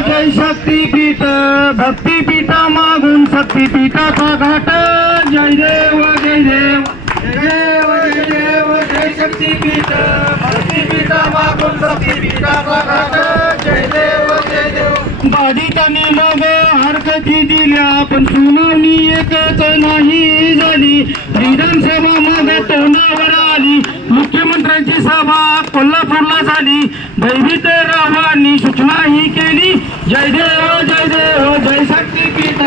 जय शक्तीपीठ भक्तीपीठा मागून शक्तीपीठाचा घाट जय देव जय देव जय देव जय देव जय शक्तीपीठ भक्तीपीठा मागून शक्तीपीठाचा घाट जय देव जय देव बाधितांनी मग हरकती दिल्या पण सुनावणी एकच नाही झाली विधानसभा मग तोंडावर आली मुख्यमंत्र्यांची सभा कोल्हापूरला झाली भयभीत रावांनी सूचनाही केली जय देव जय देव जय शक्तीपीठ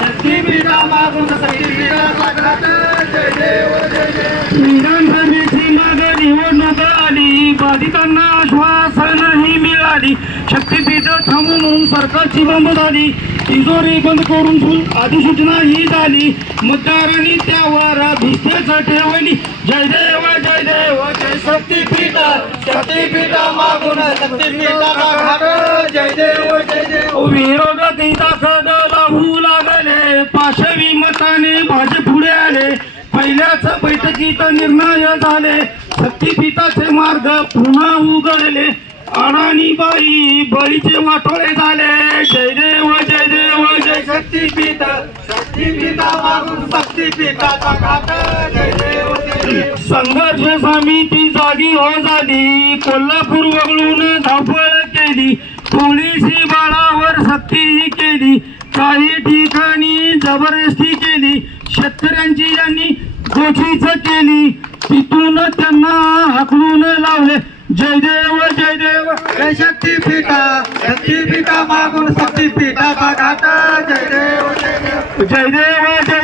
शक्तीपीठा मागून शक्तीपीठाचा जय देव जय देव. विधानसभेची माग निवडणूक आली. बाधितांना आश्वासनही मिळाली. शक्तीपीठ थांबून सरकारची बंद झाली. तिजोरी बंद करून अधिसूचना ही झाली. मतदारांनी त्यावर भिस्तेच ठेवली. जय देव शक्तीपीठ मागून शक्तीपीठाचा घाट जय देव जय देव. विरोधक दाखल लावू लागले. पाशवी मताने भाजप पुढे आले. पहिल्याच बैठकीत निर्णय झाले. शक्तीपीठाचे मार्ग पुन्हा उघडले. अडाणी बाई बळीचे वाटोळे झाले. जय देव जय देव जय शक्तीपीठ. शक्तीपीठा मागून शक्तीपीठाचा घाट. जय देव संघर्ष झाली कोल्हापूर वगळून धावपळ केली. पोलिसी बाळावर सक्तीही केली. काही ठिकाणी जबरदस्ती केली. शेतकऱ्यांची यांनी गोष्टीच केली. तिथून त्यांना हाकलून लावले. जय देव जय शक्तीपीठा शक्तीपीठा मागून शक्तीपीठाचा घाट जय देव जय देव. जय देव जय